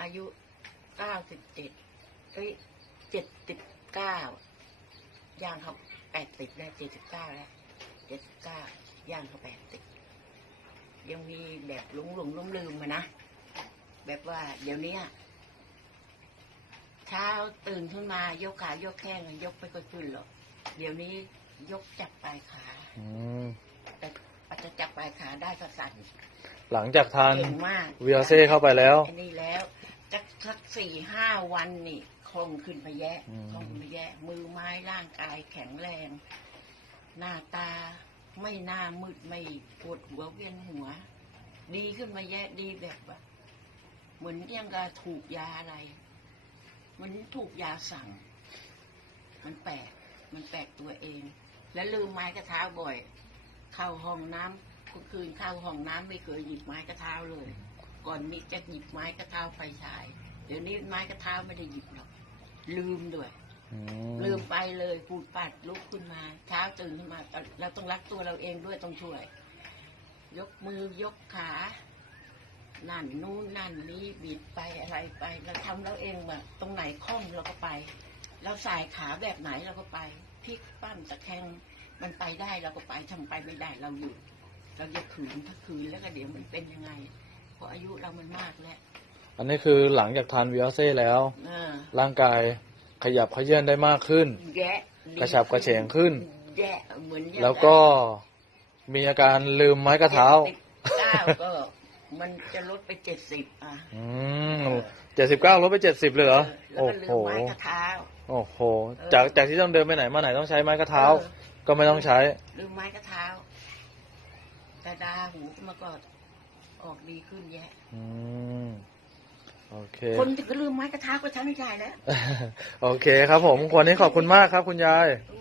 อายุเก้าสิบเจ็ดเอ้ยเจ็ดสิบเก้าย่างเขาแปดสิบแล้วเจ็ดสิบเก้าแล้วเจ็ดสิบเก้าย่างเขาแปดสิบยังมีแบบหลงหลงลืมลืมๆมานะ แบบว่าเดี๋ยวเนี้ยเช้าตื่นขึ้นมายกขายกแข้งอะยกไปก็ขึ้นหรอกเดี๋ยวนี้ยกจับปลายขาอืมแต่อาจจะจับปลายขาได้ก็สั่น หลังจากทานเก่งมากวีอาเซ่เข้าไปแล้ว อันนี้แล้วจักสักสี่ห้าวันนี่คล่องขึ้นไปแยะอืม คล่องขึ้นไปแยะ มือไม้ร่างกายแข็งแรง หน้าตาไม่หน้ามืดไม่ปวดหัวเวียนหัว ดีขึ้นมาแยะดีแบบว่าเหมือนยังกับถูกยาอะไรเหมือนถูกยาสั่ง มันแปลกมันแปลกตัวเอง แล้วลืมไม้กระเท้าบ่อย เข้าห้องน้ำ ทุกคืนเข้าห้องน้ำไม่เคยหยิบไม้กระเท้าเลย ก่อนนี้จะหยิบไม้กระเท้าไฟฉาย เดี๋ยวนี้ไม้กระเท้าไม่ได้หยิบหรอกลืมด้วย อืลืมไปเลยปูดปัดลุกขึ้นมาเช้าตื่นขึ้นมา เราต้องรักตัวเราเองด้วยต้องช่วย ยกมือยกขา นั่นนู่นนั่นนี้บิดไปอะไรไปเราทำเราเองแบบตรงไหนคล่อมเราก็ไป เราสายขาแบบไหนเราก็ไปพลิกปั้นตะแคงมันไปได้เราก็ไปทำไปไม่ได้เราหยุด เราจะขืนถ้าขืนแล้วก็เดี๋ยวมันเป็นยังไงเพราะอายุเรามันมากแล้วอันนี้คือหลังจากทานวีอาเซ่แล้ว เออร่างกายขยับเขยื่อนได้มากขึ้น แยะดีกระฉับกระเฉงขึ้น แยะเหมือนอย่างแล้วก็มีอาการลืมไม้กระเท้า เก้าก็มันจะลดไปเจ็ดสิบอะอืมเจ็ดสิบเก้าลดไปเจ็ดสิบเลยเหรอ แล้วโอ้ก็ลืโห มไม้กระเท้า โอ้โหเออจากจากที่ต้องเดินไปไหนมาไหนต้องใช้ไม้กระเท้าออ ก็ไม่ต้องใช้ ลืมไม้กระเท้า แต่ดาหูก็มาก็ออกดีขึ้นแยะ อืม โอเค คนจะก็ลืมไม้กระเท้าก็ใช้ไม่ได้แล้ว โอเคครับผมวันนี้ขอบคุณมากครับคุณยายอื